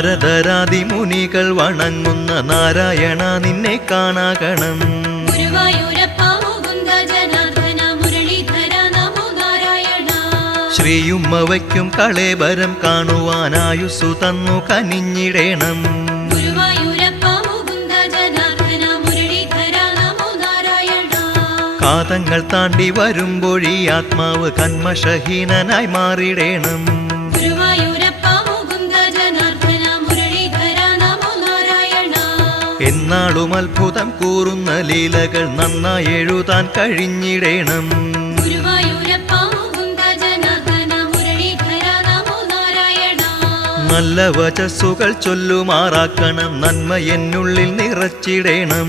നാരദരാദി മുനികൾ വണങ്ങുന്ന നാരായണ നിന്നെ കാണാകണം. ശ്രീയുമ്മ വയ്ക്കും കളേബരം കാണുവാനായുസ്സു തന്നു കനിഞ്ഞിടേണം. കാതങ്ങൾ താണ്ടി വരുമ്പോഴീ ആത്മാവ് കന്മഷഹീനനായി മാറിടേണം. എന്നാളും അത്ഭുതം കൂറുന്ന ലീലകൾ നന്നായി എഴുതാൻ കഴിഞ്ഞിടേണം. നല്ല വചസ്സുകൾ ചൊല്ലുമാറാക്കണം, നന്മ എന്നുള്ളിൽ നിറച്ചിടേണം.